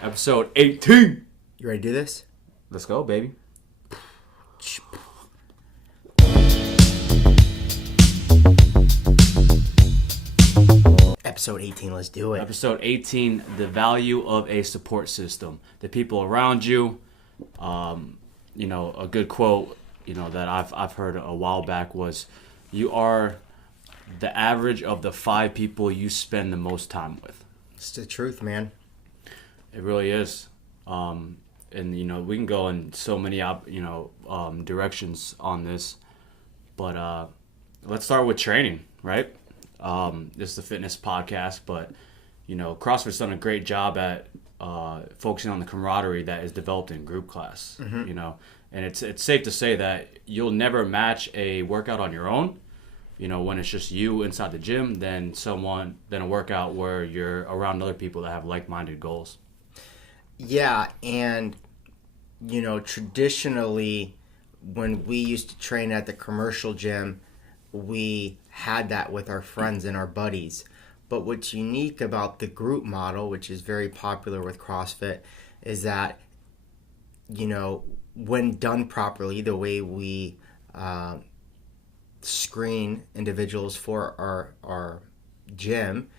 Episode 18. You ready to do this? Let's go, baby. Episode 18, let's do it. Episode 18, the value of a support system. The people around you. A good quote, that I've heard a while back was, you are the average of the 5 people you spend the most time with. It's the truth, man. It really is. And we can go in so many directions on this, but let's start with training, right? This is a fitness podcast, but CrossFit's done a great job at focusing on the camaraderie that is developed in group class. And it's safe to say that you'll never match a workout on your own, when it's just you inside the gym, than a workout where you're around other people that have like-minded goals. Yeah, and traditionally when we used to train at the commercial gym, we had that with our friends and our buddies. But what's unique about the group model, which is very popular with CrossFit, is that when done properly, the way we screen individuals for our gym,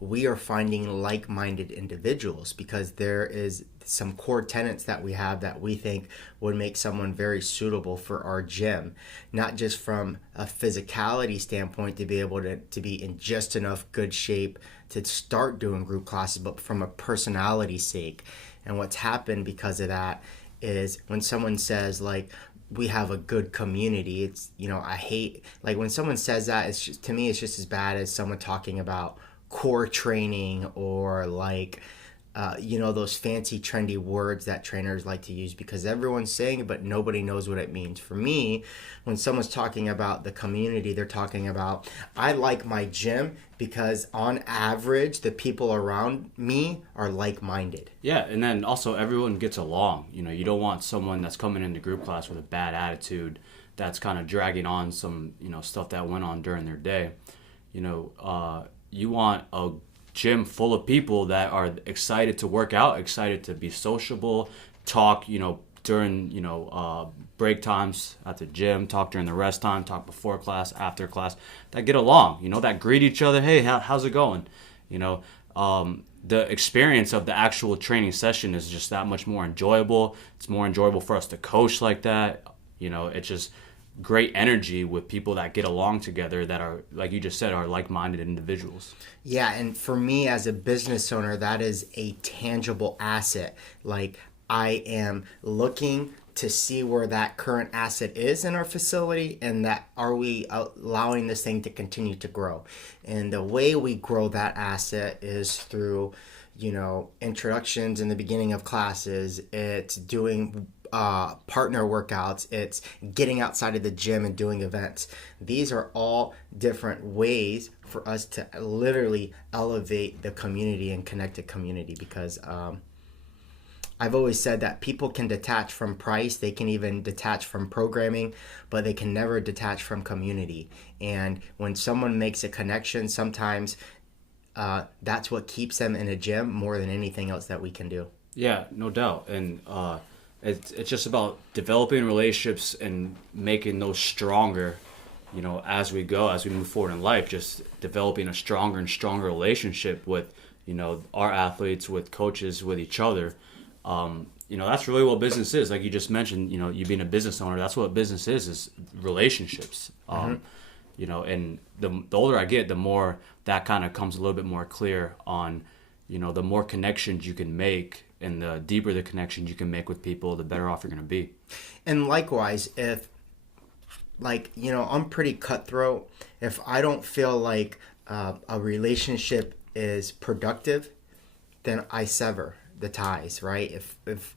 we are finding like-minded individuals, because there is some core tenets that we have that we think would make someone very suitable for our gym, not just from a physicality standpoint to be able to be in just enough good shape to start doing group classes, but from a personality sake. And what's happened because of that is when someone says, like, we have a good community, it's, I hate, like, when someone says that, it's just, to me, it's just as bad as someone talking about core training or like those fancy trendy words that trainers like to use, because everyone's saying it but nobody knows what it means. For me, when someone's talking about the community, they're talking about, I like my gym because on average the people around me are like-minded. Yeah, and then also everyone gets along. You don't want someone that's coming into group class with a bad attitude that's kind of dragging on some stuff that went on during their day. You want a gym full of people that are excited to work out, excited to be sociable, talk, during, break times at the gym, talk during the rest time, talk before class, after class, that get along, that greet each other. Hey, how's it going? The experience of the actual training session is just that much more enjoyable. It's more enjoyable for us to coach like that. It's just great energy with people that get along together, that are, like you just said, are like-minded individuals. Yeah, and for me as a business owner, that is a tangible asset. Like, I am looking to see where that current asset is in our facility, and that are we allowing this thing to continue to grow. And the way we grow that asset is through introductions in the beginning of classes. It's doing partner workouts, it's getting outside of the gym and doing events. These are all different ways for us to literally elevate the community and connect the community, because I've always said that people can detach from price, they can even detach from programming, but they can never detach from community. And when someone makes a connection, sometimes that's what keeps them in a gym more than anything else that we can do. Yeah, no doubt. And it's just about developing relationships and making those stronger, as we move forward in life, just developing a stronger and stronger relationship with, our athletes, with coaches, with each other. That's really what business is. Like you just mentioned, you being a business owner, that's what business is relationships. And the older I get, the more that kind of comes a little bit more clear on, the more connections you can make, and the deeper the connections you can make with people, the better off you're going to be. And likewise, if, I'm pretty cutthroat. If I don't feel like a relationship is productive, then I sever the ties, right? If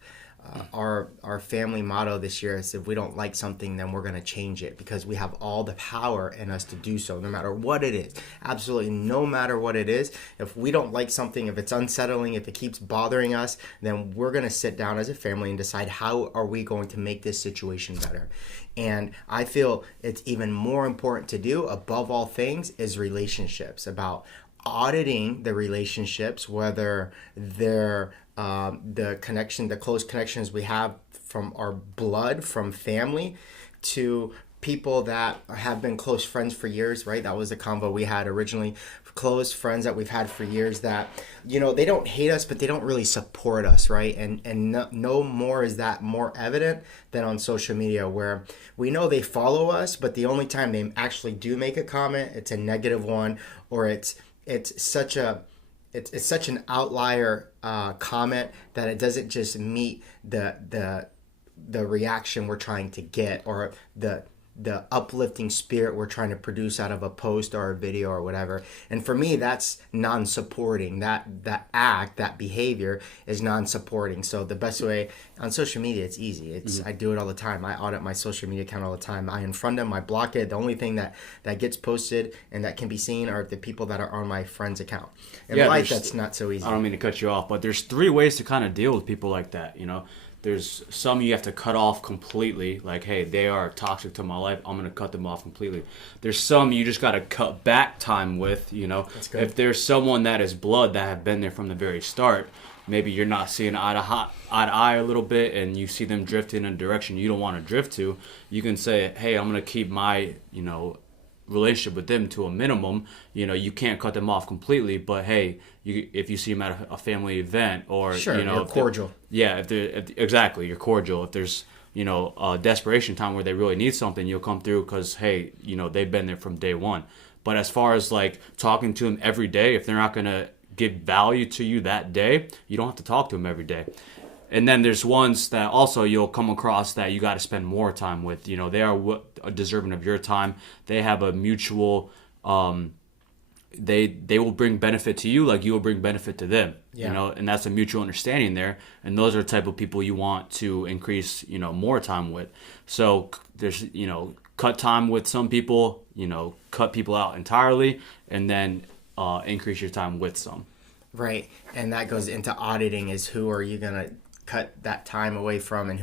our family motto this year is, if we don't like something, then we're going to change it, because we have all the power in us to do so, no matter what it is. Absolutely no matter what it is. If we don't like something, if it's unsettling, if it keeps bothering us, then we're going to sit down as a family and decide, how are we going to make this situation better? And I feel it's even more important to do, above all things, is relationships, about auditing the relationships, whether they're the close connections we have from our blood, from family, to people that have been close friends for years, right? That was the convo we had originally. Close friends that we've had for years that, they don't hate us, but they don't really support us, right? And no more is that more evident than on social media, where we know they follow us, but the only time they actually do make a comment, it's a negative one, or it's such an outlier comment that it doesn't just meet the reaction we're trying to get, or the uplifting spirit we're trying to produce out of a post or a video or whatever. And for me, that's non-supporting. That behavior is non-supporting. So the best way on social media, it's easy. I do it all the time. I audit my social media account all the time. I unfriend them, I block it. The only thing that gets posted and that can be seen are the people that are on my friend's account. In life, that's not so easy. I don't mean to cut you off, but there's 3 ways to kind of deal with people like that, There's some you have to cut off completely, like, hey, they are toxic to my life, I'm going to cut them off completely. There's some you just got to cut back time with, That's good. If there's someone that is blood that have been there from the very start, maybe you're not seeing eye to eye a little bit, and you see them drifting in a direction you don't want to drift to, you can say, hey, I'm going to keep my, relationship with them to a minimum. You can't cut them off completely, but hey, if you see them at a family event, or sure, you're cordial. Exactly, you're cordial. If there's a desperation time where they really need something, you'll come through because hey, they've been there from day one. But as far as like talking to them every day, if they're not gonna give value to you that day, you don't have to talk to them every day. And then there's ones that also you'll come across that you got to spend more time with. They are deserving of your time. They have a mutual, they will bring benefit to you like you will bring benefit to them. Yeah. And that's a mutual understanding there. And those are the type of people you want to increase, more time with. So there's, cut time with some people, cut people out entirely, and then increase your time with some. Right. And that goes into auditing, is who are you going to cut that time away from, and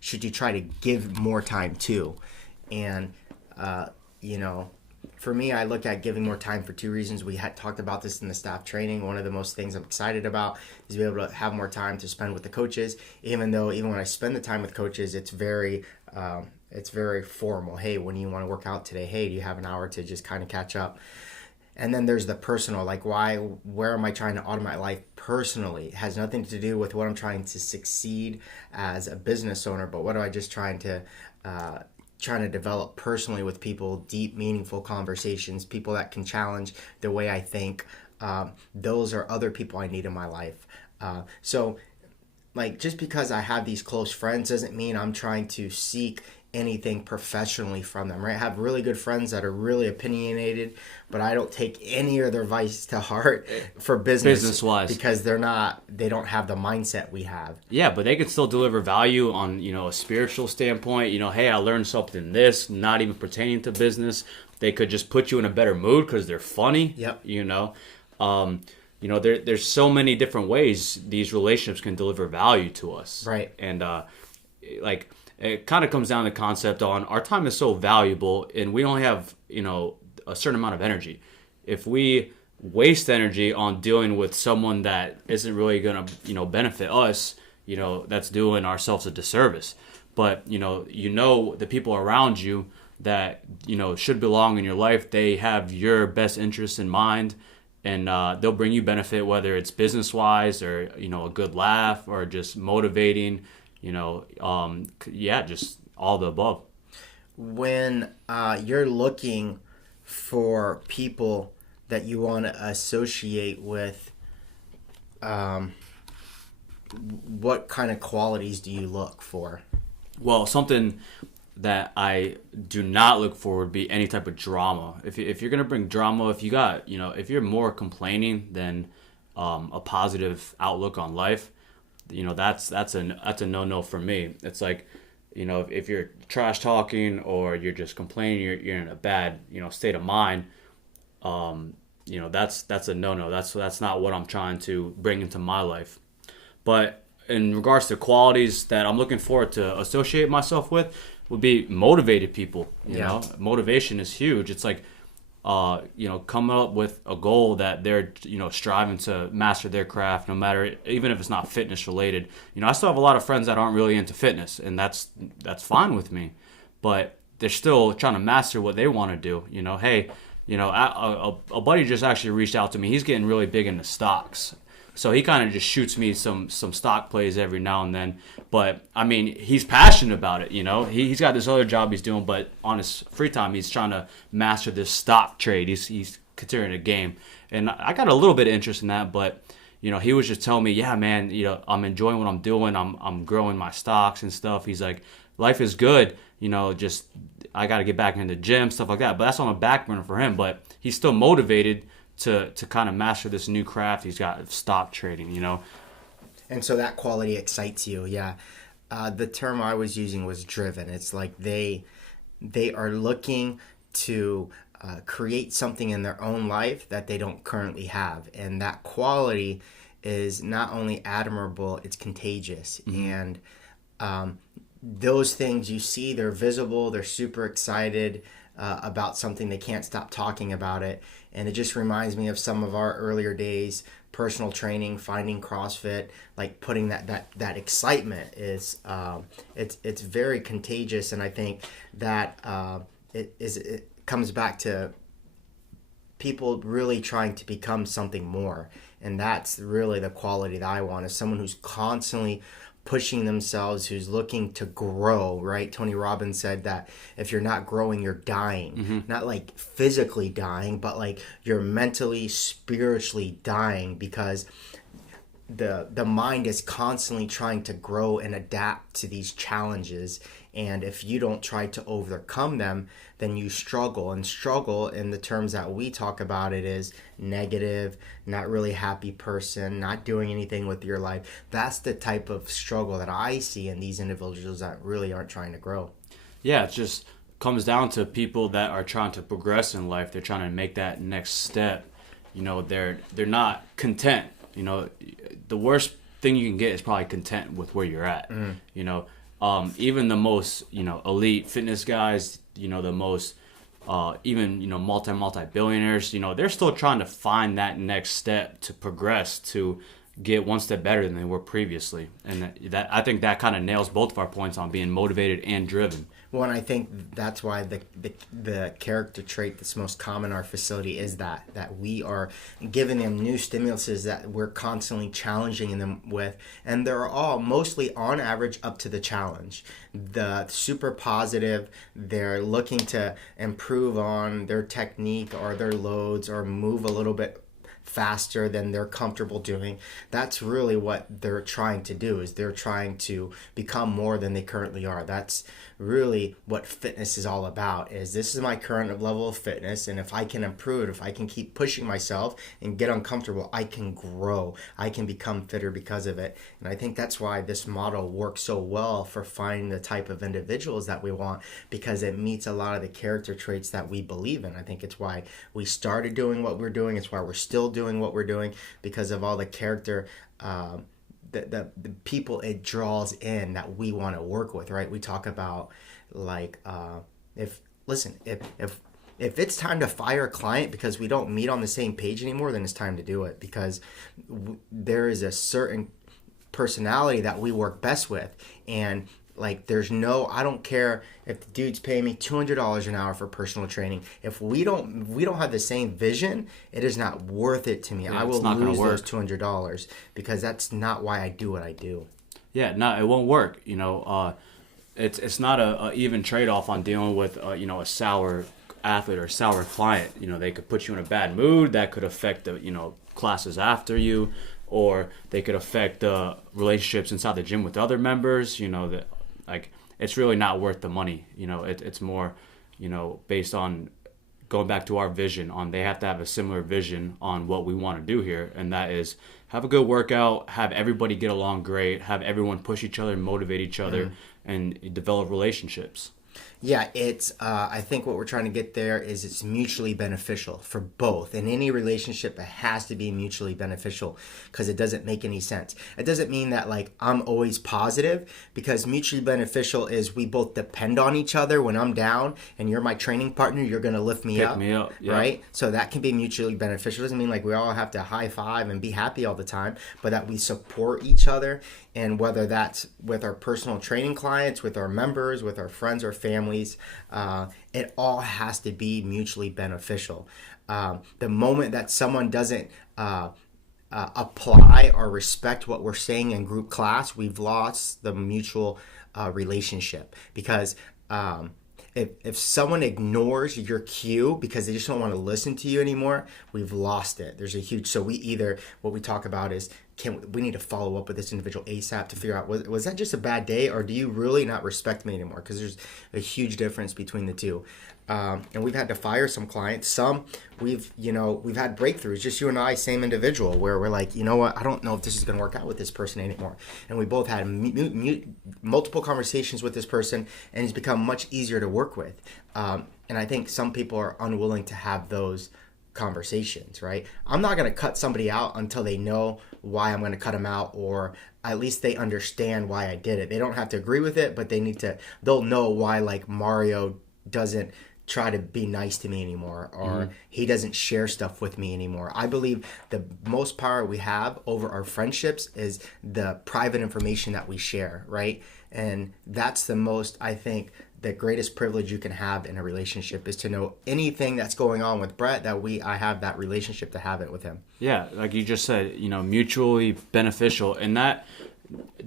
should you try to give more time to? And, for me, I look at giving more time for 2 reasons. We had talked about this in the staff training. One of the most things I'm excited about is to be able to have more time to spend with the coaches, even when I spend the time with coaches, it's very formal. Hey, when do you want to work out today? Hey, do you have an hour to just kind of catch up? And then there's the personal, like where am I trying to automate life personally? It has nothing to do with what I'm trying to succeed as a business owner, but what am I just trying to develop personally with people, deep, meaningful conversations, people that can challenge the way I think. Those are other people I need in my life. So like, just because I have these close friends doesn't mean I'm trying to seek anything professionally from them, right? I have really good friends that are really opinionated, but I don't take any of their advice to heart for business-wise, because they don't have the mindset we have. Yeah, but they can still deliver value on, a spiritual standpoint. Hey, I learned something not even pertaining to business. They could just put you in a better mood because they're funny. Yep. There's so many different ways these relationships can deliver value to us. Right. And it kind of comes down to the concept on our time is so valuable, and we only have, a certain amount of energy. If we waste energy on dealing with someone that isn't really going to, benefit us, that's doing ourselves a disservice. But, the people around you that, should belong in your life, they have your best interests in mind, and they'll bring you benefit, whether it's business-wise or, a good laugh or just motivating, just all the above. When you're looking for people that you want to associate with, what kind of qualities do you look for? Well, something that I do not look for would be any type of drama. If you're gonna bring drama, if you got, if you're more complaining than a positive outlook on life, that's a no for me. It's like, if you're trash talking or you're just complaining, you're in a bad state of mind. That's a no. That's not what I'm trying to bring into my life. But in regards to qualities that I'm looking forward to associate myself with, would be motivated people. You know, motivation is huge. It's like, coming up with a goal that they're, striving to master their craft, no matter, even if it's not fitness related. I still have a lot of friends that aren't really into fitness, and that's fine with me, but they're still trying to master what they want to do. Hey, a buddy just actually reached out to me. He's getting really big into stocks. So he kind of just shoots me some stock plays every now and then. But, I mean, he's passionate about it, He's got this other job he's doing, but on his free time, he's trying to master this stock trade. He's considering a game. And I got a little bit of interest in that, but, he was just telling me, yeah, man, I'm enjoying what I'm doing. I'm growing my stocks and stuff. He's like, life is good, just I got to get back into the gym, stuff like that. But that's on a back burner for him. But he's still motivated to kind of master this new craft he's got, stock trading, And so that quality excites you, yeah. The term I was using was driven. It's like they are looking to create something in their own life that they don't currently have. And that quality is not only admirable, it's contagious. Mm-hmm. And those things you see, they're visible, they're super excited about something, they can't stop talking about it. And it just reminds me of some of our earlier days, personal training, finding CrossFit, like putting that excitement is it's very contagious. And I think that it comes back to people really trying to become something more. And that's really the quality that I want, is someone who's constantly pushing themselves, who's looking to grow, right? Tony Robbins said that if you're not growing, you're dying. Mm-hmm. Not like physically dying, but like you're mentally, spiritually dying, because the mind is constantly trying to grow and adapt to these challenges. And if you don't try to overcome them, then you struggle. And struggle, in the terms that we talk about it, is negative, not really happy person, not doing anything with your life. That's the type of struggle that I see in these individuals that really aren't trying to grow. Yeah, it just comes down to people that are trying to progress in life. They're trying to make that next step. They're not content. The worst thing you can get is probably content with where you're at. Even the most, elite fitness guys, the most, even, multi-billionaires, they're still trying to find that next step to progress, to get one step better than they were previously. And that I think that kind of nails both of our points on being motivated and driven. Well, and I think that's why the character trait that's most common in our facility is that we are giving them new stimuluses that we're constantly challenging them with, and they're all mostly on average up to the challenge. The super positive, they're looking to improve on their technique or their loads or move a little bit faster than they're comfortable doing. That's really what they're trying to do, is they're trying to become more than they currently are. That's really what fitness is all about, is this is my current level of fitness, and if I can improve it, if I can keep pushing myself and get uncomfortable, I can grow. I can become fitter because of it. And I think that's why this model works so well for finding the type of individuals that we want, because it meets a lot of the character traits that we believe in. I think it's why we started doing what we're doing. It's why we're still doing what we're doing, because of all the character the people it draws in that we want to work with, right? We talk about like if it's time to fire a client because we don't meet on the same page anymore, then it's time to do it, because there is a certain personality that we work best with. And like, I don't care if the dude's paying me $200 an hour for personal training. If we don't have the same vision, it is not worth it to me. Yeah, I will lose those $200, because that's not why I do what I do. Yeah, no, it won't work. It's not a even trade-off on dealing with a sour athlete or sour client. They could put you in a bad mood. That could affect the classes after you, or they could affect the relationships inside the gym with other members. It's really not worth the money. It's more, based on going back to our vision on, they have to have a similar vision on what we want to do here. And that is have a good workout, have everybody get along great, have everyone push each other and motivate each other, and develop relationships. Yeah, it's. I think what we're trying to get there is it's mutually beneficial for both. In any relationship, it has to be mutually beneficial because it doesn't make any sense. It doesn't mean that like I'm always positive, because mutually beneficial is we both depend on each other. When I'm down and you're my training partner, you're gonna lift me Pick up, me up, yeah. right? So that can be mutually beneficial. Doesn't mean like we all have to high five and be happy all the time, but that we support each other. And whether that's with our personal training clients, with our members, with our friends or families, it all has to be mutually beneficial. The moment that someone doesn't apply or respect what we're saying in group class, we've lost the mutual relationship. Because if someone ignores your cue because they just don't want to listen to you anymore, we've lost it. There's a huge, so we either, what we talk about is, we need to follow up with this individual ASAP to figure out, was that just a bad day, or do you really not respect me anymore? Because there's a huge difference between the two. And we've had to fire some clients. Some we've had breakthroughs, just you and I, same individual, where we're like, you know what, I don't know if this is going to work out with this person anymore. And we both had multiple conversations with this person, and it's become much easier to work with. And I think some people are unwilling to have those conversations, right? I'm not going to cut somebody out until they know why I'm going to cut them out, or at least they understand why I did it. They don't have to agree with it, but they'll know why, like Mario doesn't try to be nice to me anymore, or he doesn't share stuff with me anymore. I believe the most power we have over our friendships is the private information that we share, right? And that's the most, I think, the greatest privilege you can have in a relationship is to know anything that's going on with Brett, that I have that relationship to have it with him. Yeah, like you just said, mutually beneficial. And that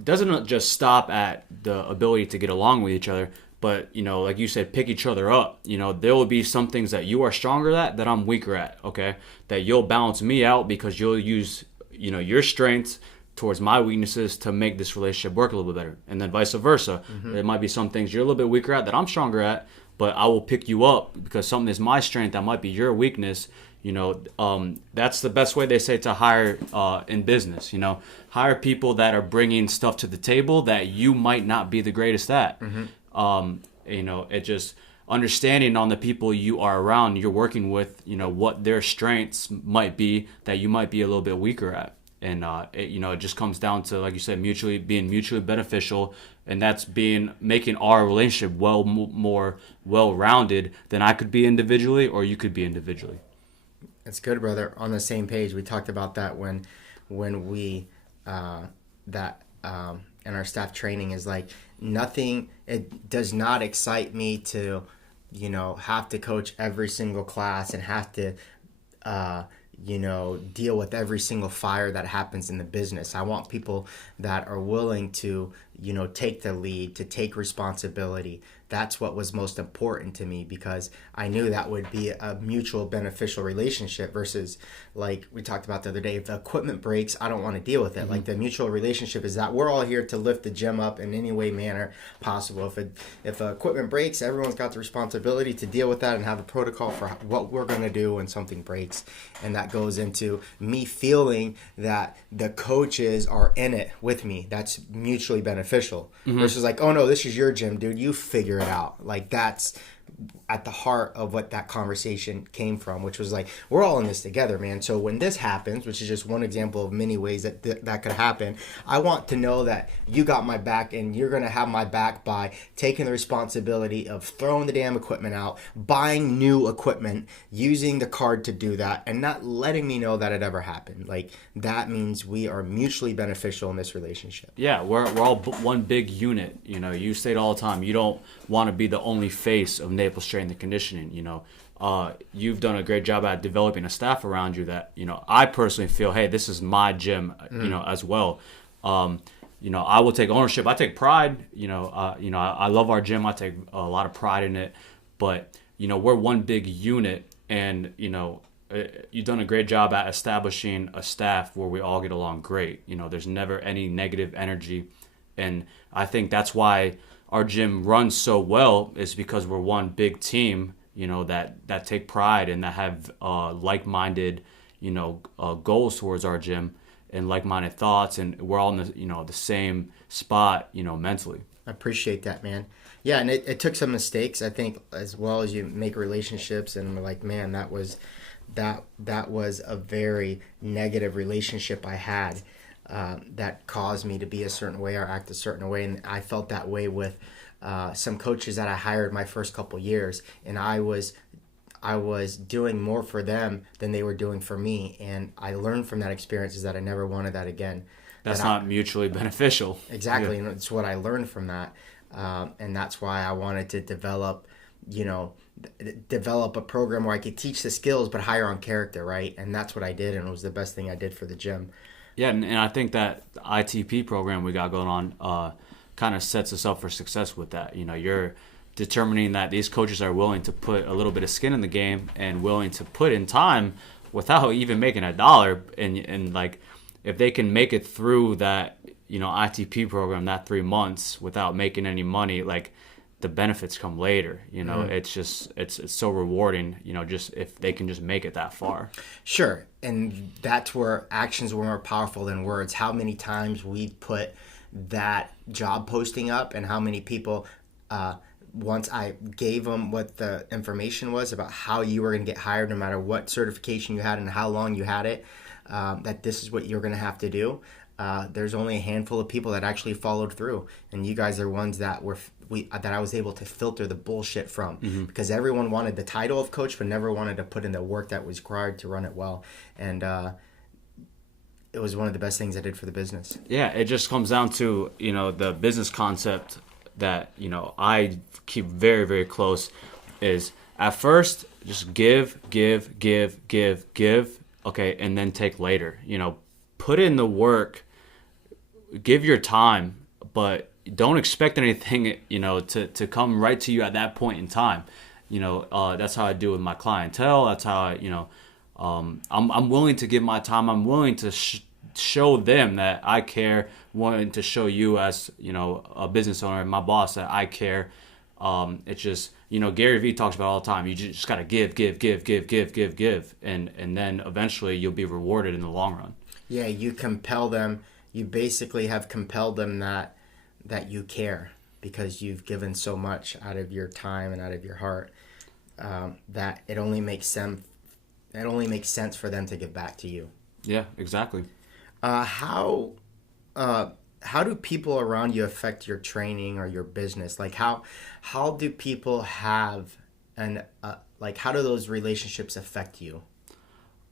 doesn't just stop at the ability to get along with each other, but, like you said, pick each other up. There will be some things that you are stronger at that I'm weaker at, okay? That you'll balance me out because you'll use, your strengths towards my weaknesses to make this relationship work a little bit better. And then vice versa. There might be some things you're a little bit weaker at that I'm stronger at, but I will pick you up because something is my strength that might be your weakness. That's the best way, they say, to hire in business. Hire people that are bringing stuff to the table that you might not be the greatest at. It just understanding on the people you are around, you're working with, what their strengths might be that you might be a little bit weaker at. And it just comes down to, like you said, being mutually beneficial, and that's making our relationship more well-rounded than I could be individually or you could be individually. It's good, brother. On the same page. We talked about that when we in our staff training, is like nothing. It does not excite me to have to coach every single class and have to deal with every single fire that happens in the business. I want people that are willing to, take the lead, to take responsibility. That's what was most important to me, because I knew that would be a mutual beneficial relationship versus, like we talked about the other day, if the equipment breaks, I don't want to deal with it. Like the mutual relationship is that we're all here to lift the gym up in any way, manner possible. If equipment breaks, everyone's got the responsibility to deal with that and have a protocol for what we're going to do when something breaks. And that goes into me feeling that the coaches are in it with me. That's mutually beneficial versus like, oh no, this is your gym, dude. You figure it out. Like that's at the heart of what that conversation came from, which was like, we're all in this together, man. So when this happens, which is just one example of many ways that that could happen, I want to know that you got my back, and you're going to have my back by taking the responsibility of throwing the damn equipment out, buying new equipment, using the card to do that, and not letting me know that it ever happened. Like that means we are mutually beneficial in this relationship. Yeah, we're all one big unit. You say it all the time. You don't want to be the only face of Naples Strength and Conditioning. You've done a great job at developing a staff around you that, I personally feel, hey, this is my gym, as well. I will take ownership. I take pride. I love our gym. I take a lot of pride in it. But, we're one big unit, and, you've done a great job at establishing a staff where we all get along great. There's never any negative energy. And I think that's why our gym runs so well, is because we're one big team, that take pride and that have like-minded, goals towards our gym and like-minded thoughts, and we're all in the, the same spot, mentally. I appreciate that, man. Yeah, and it took some mistakes, I think, as well as you make relationships, and we're like, man, that was a very negative relationship I had, that caused me to be a certain way or act a certain way, and I felt that way with some coaches that I hired my first couple years, and I was doing more for them than they were doing for me, and I learned from that experience is that I never wanted that again. That's not mutually beneficial. Exactly, and it's what I learned from that, and that's why I wanted to develop, develop a program where I could teach the skills but hire on character, right? And that's what I did, and it was the best thing I did for the gym. Yeah, and I think that the ITP program we got going on kind of sets us up for success with that. You're determining that these coaches are willing to put a little bit of skin in the game and willing to put in time without even making $1, and like, if they can make it through that, ITP program, that 3 months without making any money, like, the benefits come later. It's just, it's so rewarding, just if they can just make it that far. Sure. And that's where actions were more powerful than words. How many times we put that job posting up, and how many people, once I gave them what the information was about how you were going to get hired, no matter what certification you had and how long you had it, that this is what you're going to have to do. There's only a handful of people that actually followed through, and you guys are ones that that I was able to filter the bullshit from, because everyone wanted the title of coach but never wanted to put in the work that was required to run it well, and it was one of the best things I did for the business. Yeah, it just comes down to the business concept that I keep very, very close is, at first, just give, okay, and then take later. Put in the work, give your time, but don't expect anything, to come right to you at that point in time. That's how I do with my clientele. That's how I'm willing to give my time. I'm willing to show them that I care, wanting to show you as, a business owner and my boss that I care. It's just, Gary Vee talks about all the time. You just got to give. And then eventually you'll be rewarded in the long run. Yeah, you compel them. You basically have compelled them that you care, because you've given so much out of your time and out of your heart, that it only makes sense for them to give back to you. Yeah, exactly. How do people around you affect your training or your business? Like, how do people have how do those relationships affect you?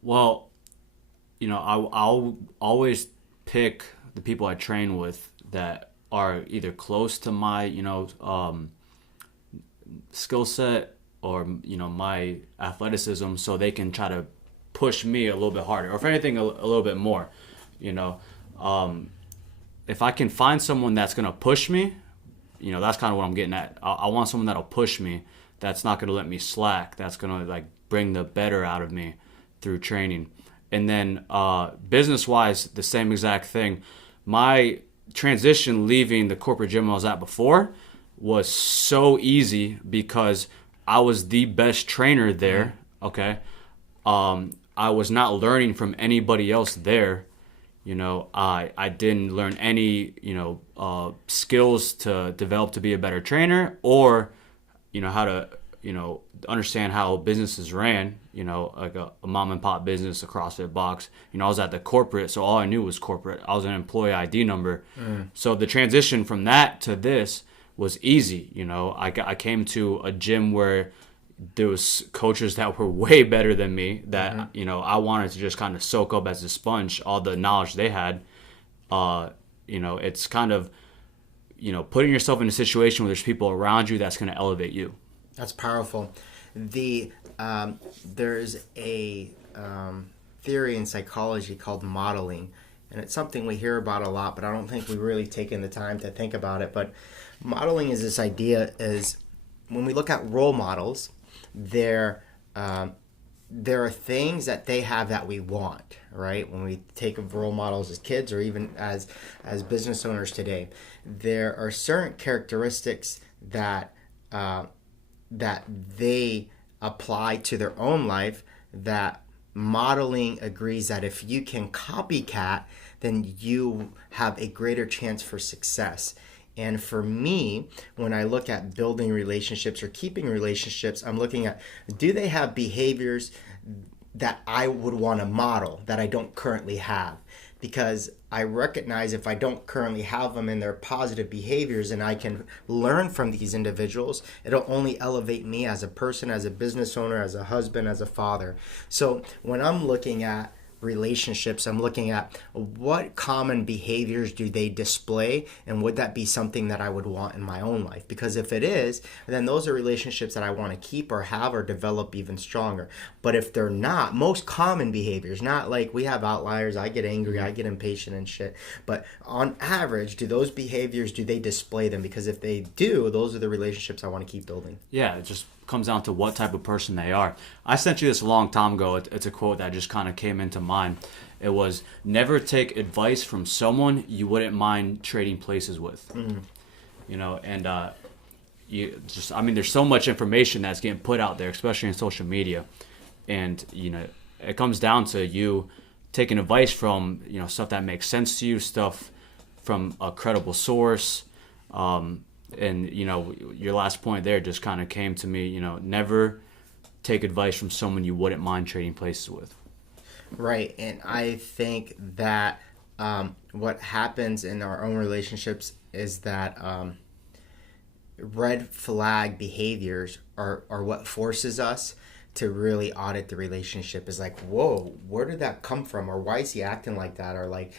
Well, I'll always pick the people I train with that are either close to my, skill set or, my athleticism, so they can try to push me a little bit harder, or if anything, a little bit more. If I can find someone that's going to push me, that's kind of what I'm getting at. I want someone that'll push me, that's not going to let me slack, that's going to bring the better out of me through training. And then business-wise, the same exact thing. My transition leaving the corporate gym I was at before was so easy because I was the best trainer there, okay? I was not learning from anybody else there. I didn't learn any, skills to develop to be a better trainer, or, how to, understand how businesses ran, like a mom and pop business, a CrossFit box. I was at the corporate, so all I knew was corporate. I was an employee ID number. So the transition from that to this was easy. I came to a gym where there was coaches that were way better than me that, I wanted to just kind of soak up as a sponge all the knowledge they had. It's kind of, putting yourself in a situation where there's people around you that's going to elevate you. That's powerful. There's a theory in psychology called modeling, and it's something we hear about a lot, but I don't think we've really taken the time to think about it. But modeling is this idea is, when we look at role models, there are things that they have that we want, right? When we take role models as kids, or even as business owners today, there are certain characteristics that they apply to their own life that modeling agrees that if you can copycat, then you have a greater chance for success. And for me, when I look at building relationships or keeping relationships, I'm looking at, do they have behaviors that I would want to model that I don't currently have? Because I recognize if I don't currently have them and they're positive behaviors and I can learn from these individuals, it'll only elevate me as a person, as a business owner, as a husband, as a father. So when I'm looking at relationships, I'm looking at what common behaviors do they display, and would that be something that I would want in my own life? Because if it is, then those are relationships that I want to keep or have or develop even stronger. But if they're not, most common behaviors, not like we have outliers, I get angry, I get impatient and shit, but on average, do those behaviors, do they display them? Because if they do, those are the relationships I want to keep building. Yeah, it just comes down to what type of person they are. I sent you this a long time ago. It's a quote that just kind of came into mind. It was, never take advice from someone you wouldn't mind trading places with. You know, and there's so much information that's getting put out there, especially in social media. And, you know, it comes down to you taking advice from, you know, stuff that makes sense to you, stuff from a credible source. And, you know, your last point there just kind of came to me, you know, never take advice from someone you wouldn't mind trading places with. Right. And I think that what happens in our own relationships is that red flag behaviors are what forces us to really audit the relationship. Is like, whoa, where did that come from? Or why is he acting like that? Or like,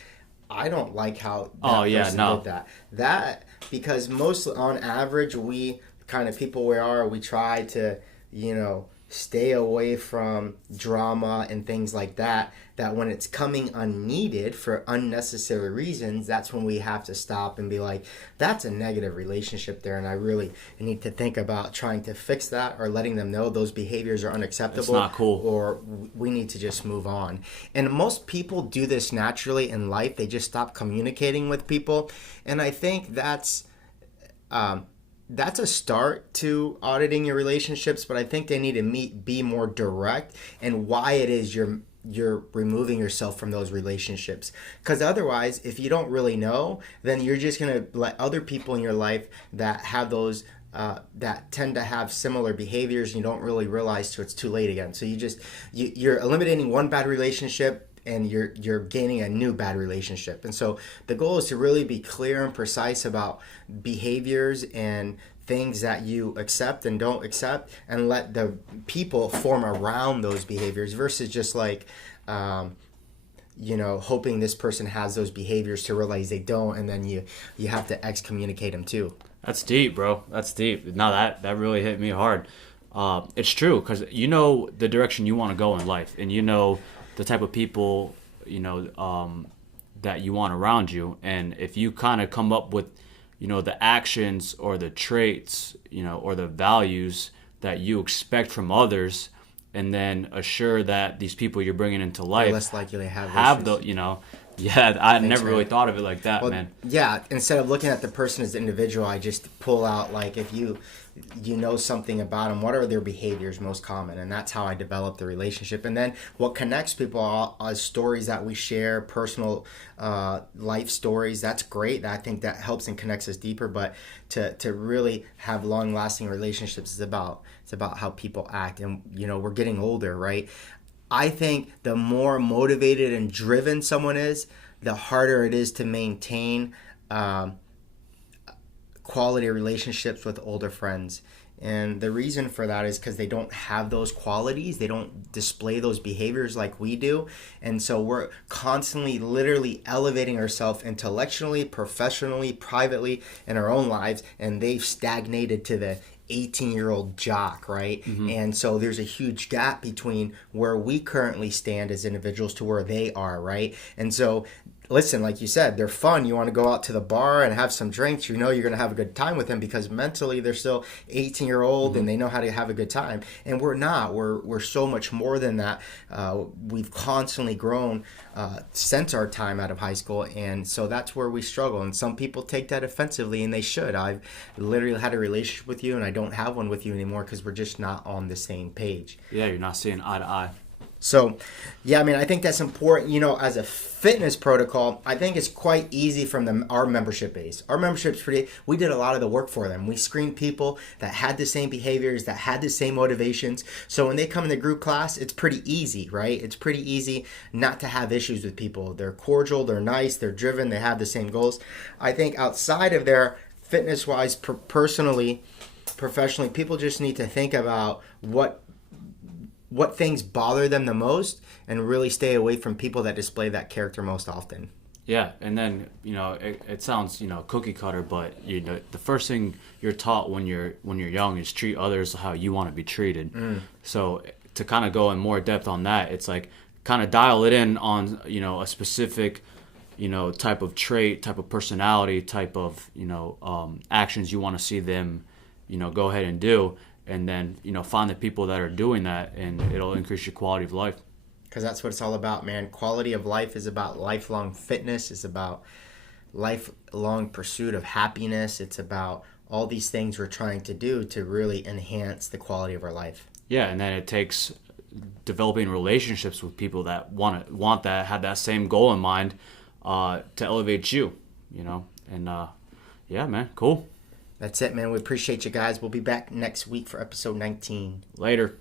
I don't like how that person did that. That, because most, on average, we kind of people we try to, you know, stay away from drama and things like that, that when it's coming unneeded for unnecessary reasons, that's when we have to stop and be like, that's a negative relationship there, and I really need to think about trying to fix that, or letting them know those behaviors are unacceptable. It's not cool. Or we need to just move on. And most people do this naturally in life. They just stop communicating with people. And I think that's a start to auditing your relationships, but I think they need to be more direct and why it is you're removing yourself from those relationships. Because otherwise, if you don't really know, then you're just going to let other people in your life that have those that tend to have similar behaviors, and you don't really realize till it's too late again. So you're eliminating one bad relationship, and you're gaining a new bad relationship. And so the goal is to really be clear and precise about behaviors and things that you accept and don't accept, and let the people form around those behaviors versus just like, you know, hoping this person has those behaviors to realize they don't, and then you have to excommunicate them too. That's deep, bro. That's deep. No, that really hit me hard. It's true, because you know the direction you want to go in life, and you know the type of people, you know, that you want around you. And if you kind of come up with, you know, the actions or the traits, you know, or the values that you expect from others, and then assure that these people you're bringing into life They're less likely to have the, you know, yeah, I never really thought of it like that, man. Yeah, instead of looking at the person as an individual, I just pull out, like, if you know something about them, what are their behaviors most common? And that's how I develop the relationship. And then what connects people are stories that we share, personal life stories. That's great. I think that helps and connects us deeper. But to really have long-lasting relationships is about how people act. And, you know, we're getting older, right? I think the more motivated and driven someone is, the harder it is to maintain quality relationships with older friends. And the reason for that is because they don't have those qualities. They don't display those behaviors like we do. And so we're constantly literally elevating ourselves intellectually, professionally, privately in our own lives. And they've stagnated to the 18-year-old jock, right? Mm-hmm. And so there's a huge gap between where we currently stand as individuals to where they are, right? And so listen, like you said, they're fun. You want to go out to the bar and have some drinks. You know you're going to have a good time with them because mentally they're still 18-year-old mm-hmm. and they know how to have a good time. And we're not. We're so much more than that. We've constantly grown since our time out of high school, and so that's where we struggle. And some people take that offensively, and they should. I've literally had a relationship with you, and I don't have one with you anymore because we're just not on the same page. Yeah, you're not seeing eye to eye. So, yeah, I mean, I think that's important. As a fitness protocol, I think it's quite easy from our membership base. Our membership's we did a lot of the work for them. We screened people that had the same behaviors, that had the same motivations. So when they come in the group class, it's pretty easy, right? It's pretty easy not to have issues with people. They're cordial, they're nice, they're driven, they have the same goals. I think outside of their fitness-wise, personally, professionally, people just need to think about what things bother them the most and really stay away from people that display that character most often. Yeah, and then it sounds cookie cutter, but the first thing you're taught when you're young is treat others how you want to be treated. So to kind of go in more depth on that, it's like kind of dial it in on a specific type of trait, type of personality, type of actions you want to see them go ahead and do. And then, find the people that are doing that, and it'll increase your quality of life. Because that's what it's all about, man. Quality of life is about lifelong fitness. It's about lifelong pursuit of happiness. It's about all these things we're trying to do to really enhance the quality of our life. Yeah, and then it takes developing relationships with people that want that, have that same goal in mind to elevate you, And, yeah, man, cool. That's it, man. We appreciate you guys. We'll be back next week for episode 19. Later.